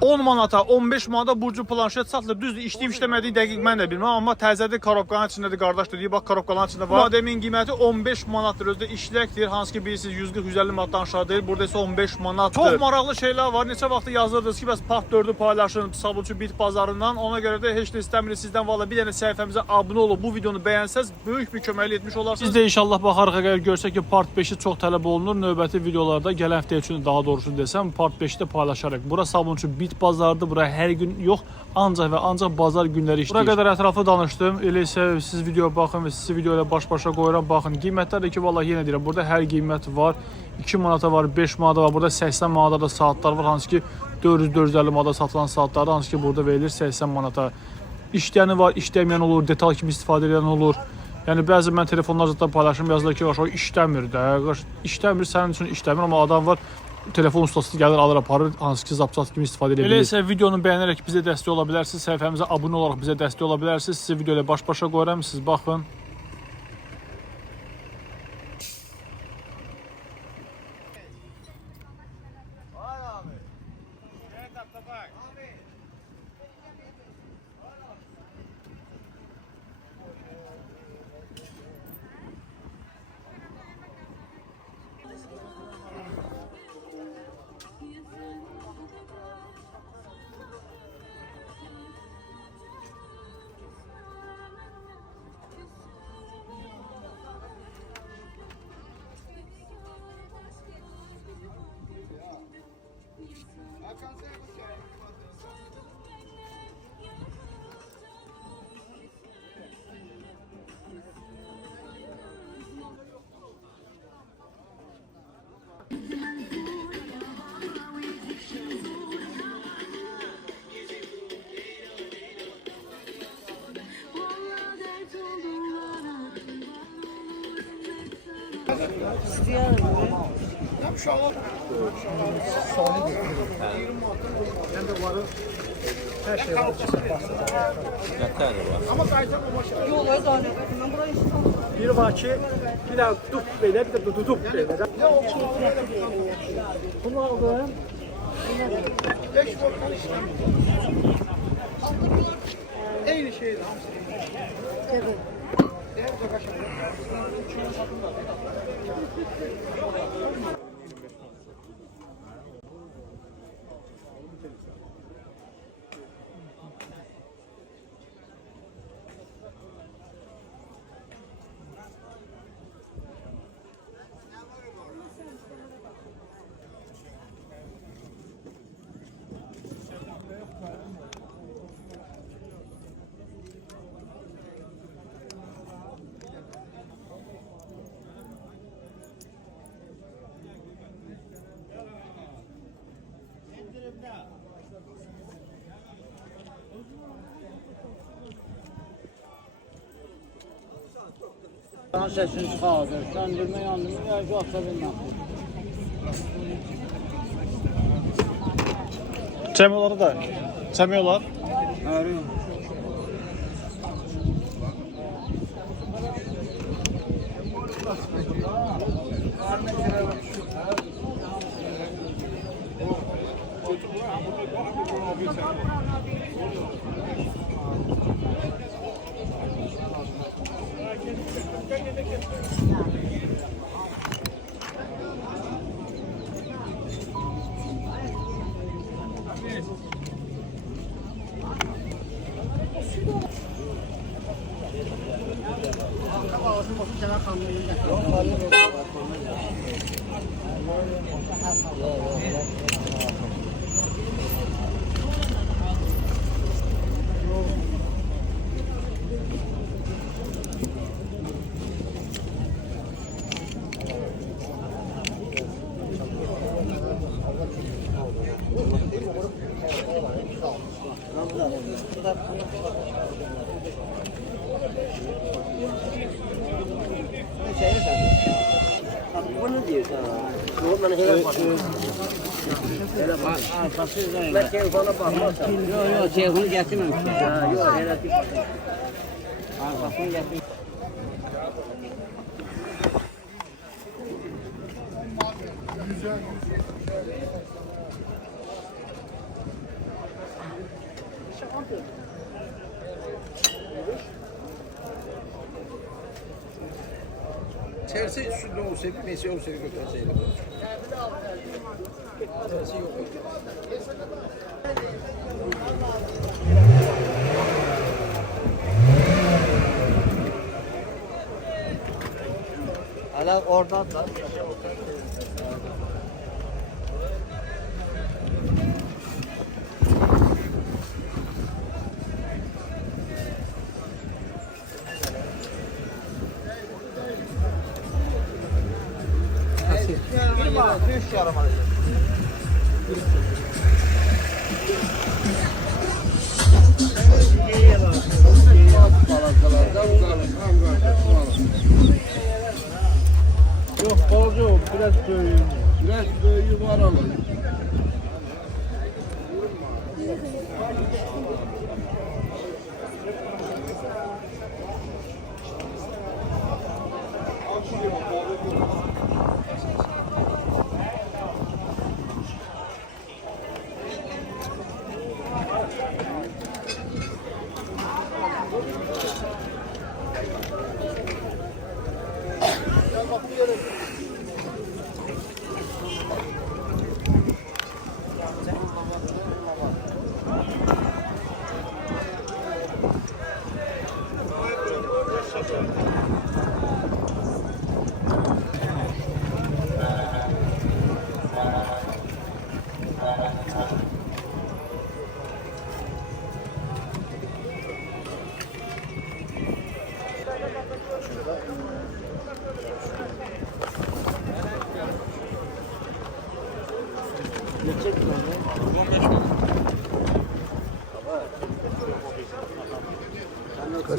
10 manata, 15 manata Burcu planşet satılır. Düzdür, işləyib işləmədiyi dəqiq mən də bilməm, amma təzədir korobkanın içindədir qardaş dediyi. Bax, korobkanın içində var. Modemin qiyməti 15 manatdır. Özdə işləkdir. Hansı ki bilirsiniz 140-150 manatdan aşağı deyil. Burada isə 15 manatdır. Çox maraqlı şeylər var. Neçə vaxtı yazırdınız ki, bəs part 4-ü paylaşın Sabunçu bit bazarından. Ona görə də heç də istəmirik sizdən valla bir dənə səhifəmizə abunə olub bu videonu bəyənsəz böyük bir köməklik etmiş olarsınız. Biz də inşallah baxarıq, əgər görsək ki part 5-i çox tələb olunur. Növbəti videolarda gələn həftə üçün daha doğrusu desəm part 5-də paylaşarıq. Bura Sabunçu bit bazarıdır. Bura hər gün yox, ancaq və ancaq bazar günləri işləyir. Bura qədər ətraflı danışdım. Elə isə siz videoya baxın və sizi video ilə baş-başa qoyuram. Baxın, qiymətlər də ki, vallahi yenə deyirəm, burada hər qiymət var. 2 manata var, 5 manata var. Burada 80 manata da saatlar var. Hansı ki 400-450 manata satılan saatlar, hansı ki burada verilir 80 manata. İşləyəni var, işləməyən olur, detal kimi istifadə edən olur. Yəni bəzi mən telefonlarda paylaşım, yazılır ki, o işləmir də. İşləmir, sənin üçün işləmir, amma adam var telefon ustası gəlir, alır, aparır, hansı ki zapsat kimi istifadə edə bilir. Elə isə videonu bəyənərək bizə dəstək ola bilərsiniz, səhifəmizə abunə olaraq bizə dəstək ola bilərsiniz. Sizi video ilə baş-başa qoyuram, siz baxın. Her şey var. Ama kayacak o maşa. Yok, o da bir var ki, bir de tutup böyle, bir de tutup böyle. Bunu aldım. 5 volttan işlem. Aynı şeydi. Evet. Sesini çıxardır, söndürmə yandırmə, yoxsa bilməm. Çəmiyorları da, çəmiyorlar. Arıyor. Bunu diyor sana. Yok, bana hele bakma. Hele bak. Ben telefona bakmazsam. Yok, telefonu getirmemişler. Yok, hele bir bakma. Arkasını getir. Güzel. Tersi üstünde olsaydı, neyse olsaydı götürseydi. Tersi yok. Hala oradan da. Yok fazla yok, biraz büyüğü. Biraz büyüğü var ama.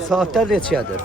Saatler neçədir?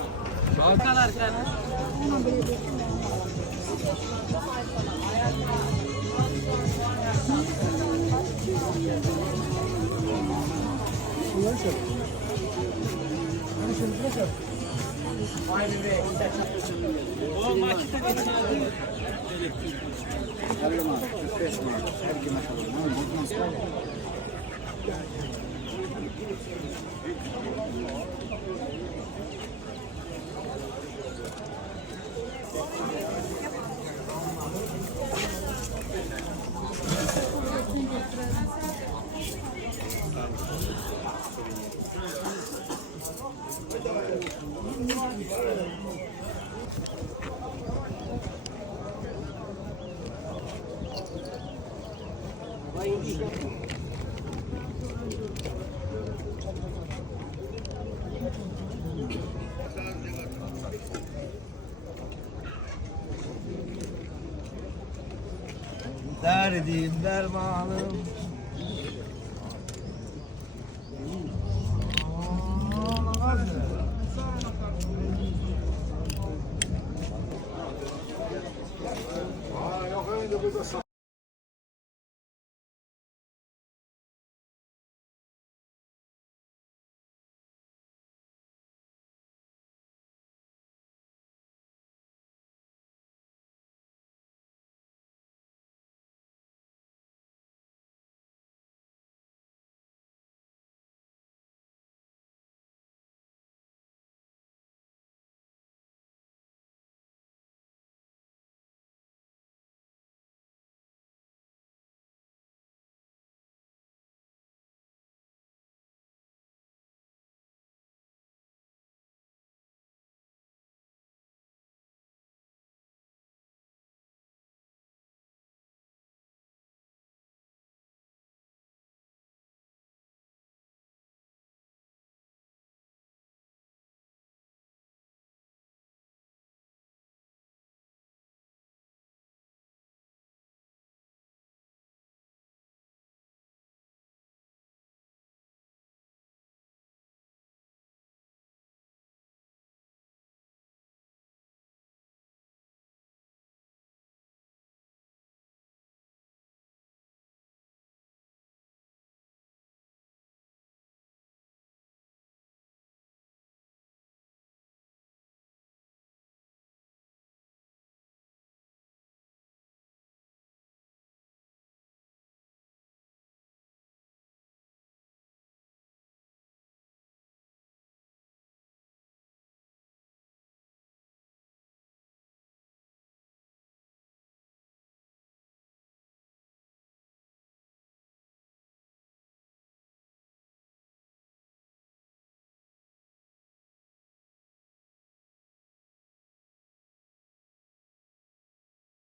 Derdim dermanım